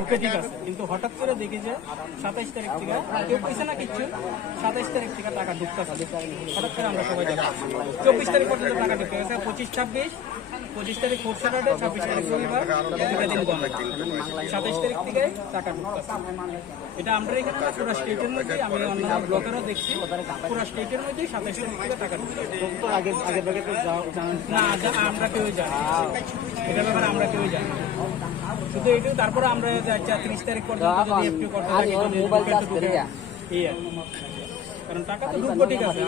ওকে ঠিক আছে, কিন্তু হঠাৎ করে দেখি যে 27 তারিখ থেকে কেউ পয়সা না কিচ্ছু, 27 তারিখ থেকে টাকা ঢুকতেছে। হঠাৎ করে আমরা সবাই দেখি 24 তারিখ পর্যন্ত টাকা ঢুকতে গেছে। 25 তারিখ ফোর্থ স্যাটারডে, 26 তারিখ রবিবার, 27 তারিখ থেকে টাকা ঢুকতেছে। এটা আমরা এখানে পুরো স্টেটের মধ্যে, আমি অন্য ব্লকেরও দেখছি, পুরো স্টেটের মধ্যে 27 তারিখ থেকে টাকা ঢুকতেছে। না, আমরা কেউ জানি এটা ব্যাপারে, আমরা কেউ জানি শুধু এইটু। তারপরে আমরা 30 তারিখ পর্যন্ত যদি একটু করতে থাকি, কারণ টাকা তো ঢুকবো, ঠিক আছে,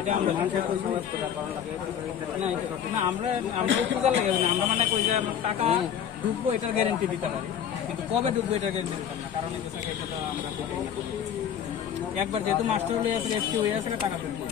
এটা আমরা না, আমরা একটু লাগে না, আমরা মানে কই যে টাকা ঢুকবো এটার গ্যারেন্টি দিতে পারি, কিন্তু কবে ঢুকবো এটার গ্যারেন্টি দিতাম না। কারণ এটা তো আমরা একবার যেহেতু মাস্টার হয়ে আছে, এফটি হয়ে আছে, টাকা ঢুকবো।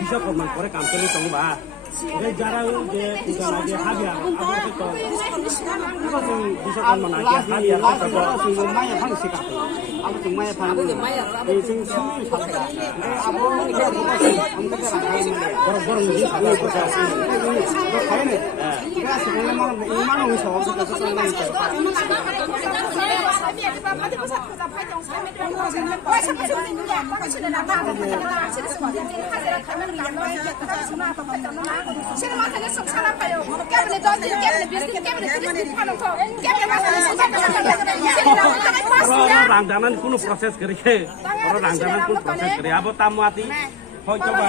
বিশ্বকর্মা করে কাম চলি চংবা যারা যে হাবিয়া বিশ্বকর্মা না হাবিয়া মায়া ফান শিখা আবু তো মায়া ফান এই সিং আবু বড় বড় মুজি খাবে কথা আছে তো খায় না এটা আছে বলে ইমান হইছে অবস্থা তো চলে না rangdangan kuno proses kerja, orang rangdangan kuno proses kerja, apa tamu hati, hoi coba.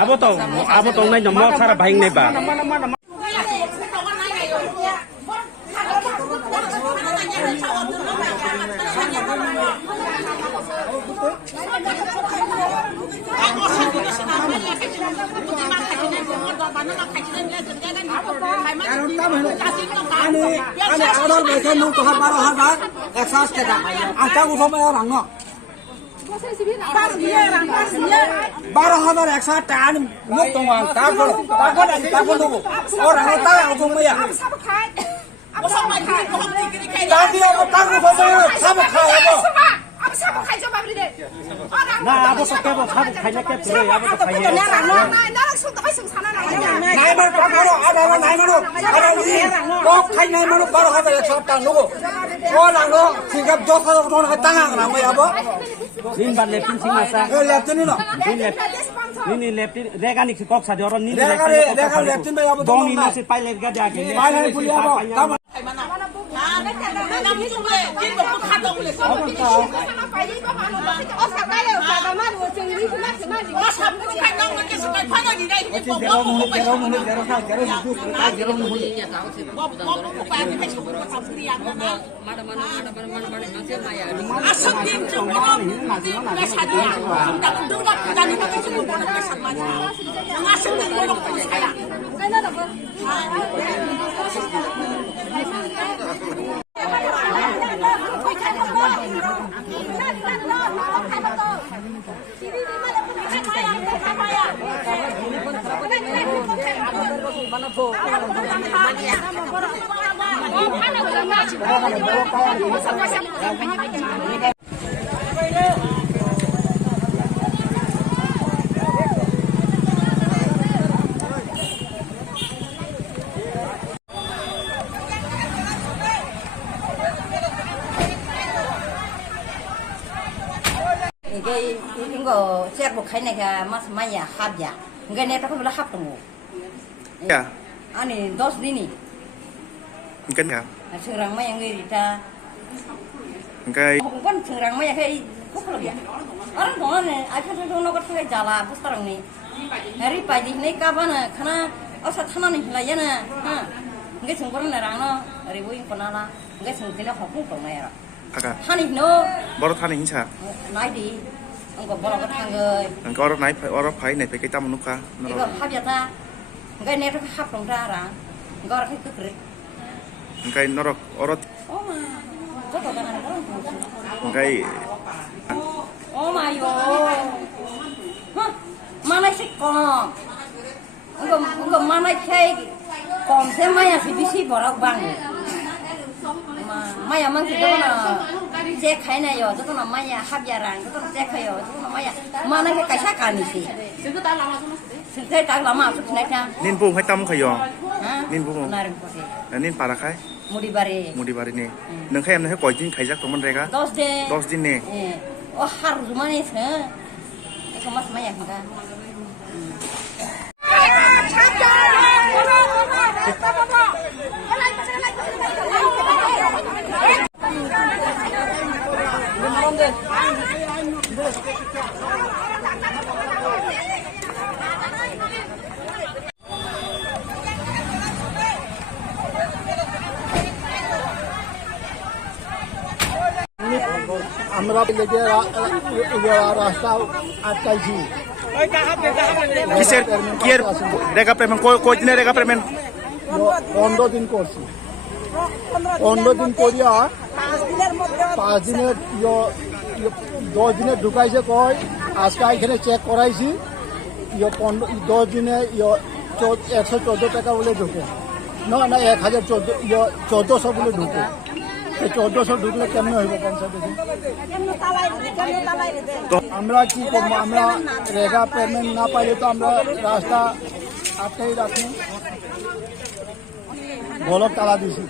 Abo to nai nomor sara bahing nei ba. Ani order bese nu to 12,000 100 টাকা আটা উঠবে রাং ন 12,100 টাকা মুখ দং তারপর দেব ও রাং তা আউং মাইয়া তারপর তারপর সব খায় না আবো তো কেবল সাবু খাই না কেবল আবো তো খাই নাই মানো টাকারো আদা নাই মানো আদা উনি কক খাই নাই মানো 12,100 টাকা নগো ও লানো সিগাব 10,000 টাকা টাকা না মই আবো দিন বার লেফটিন সিং মাসা এ লেফটিন ন দিন লেফটিন রেগানি কক সাদি অর নি লেফটিন ভাই আবো দমি নাসে পাইলে গা দে আগে পাইলে পুলি আবো 이거 제보 가이네가 mas maya hab야. 이거 내가 그걸 합던 거. Ya, 아니 dos dini. mungkin ya. Serang maya ngerita. Mungkin Bukan serang maya kayak kok ya. Orang tuh nih, aku tuh nongol kayak jalan, aku sekarang nih. Hari pagi nih kapan? Karena asal tanah nih lah ya na. Enggak sungguh nerang no, hari buing penala. Enggak sungguh lah hukum kau nih. agak Hanik no, baru tanya hinca. naik di. Enggak boleh ketangga. Mungkin orang naik orang pai naik pakai tamu nuka. 이거 합이다. 그러니까 내가 합동 자라. 이거 이렇게 그래. Mungkin orang 어마. 저거 가는 거는 mungkin 어마요. mana sih kom. Enggak mana kayak kom semaya sih bisi borak bang. Maya mang itu na cek kayaknya yo, itu na maya habjaran, itu na cek kayo, itu na maya mana kayak kasih kani sih. Sengketa tak lama masuk naiknya. nin pung hai tam khayo. Hah? Nin pung. Naring pasti. Nin para khai. Mudi bare. Mudi bari ni. Neng khai em neng koi jin khai jak tong man rega. Dos de. 10 din ni. Oh harus mana sih? Itu mas maya kan. আমরা লেগে রাস্তা আটকাইছি Kiser kier rega payment koi din rega payment. 15 দিন করছি 15 দিন করিয়া 5 দিনের 10 দিনে ঢুকাইছে কয় আজকে এখানে চেক করাইছি 10 দিনে 114 টাকা বলে ঢুকে না 1414 বলে ঢুকে 1400 ঢুকলে কেমন হইব পঞ্চায়েত আমরা কি করবো আমরা রেগা পেমেন্ট না পাইলে তো আমরা রাস্তা আটকাই রাখি বলক তালা দিয়েছি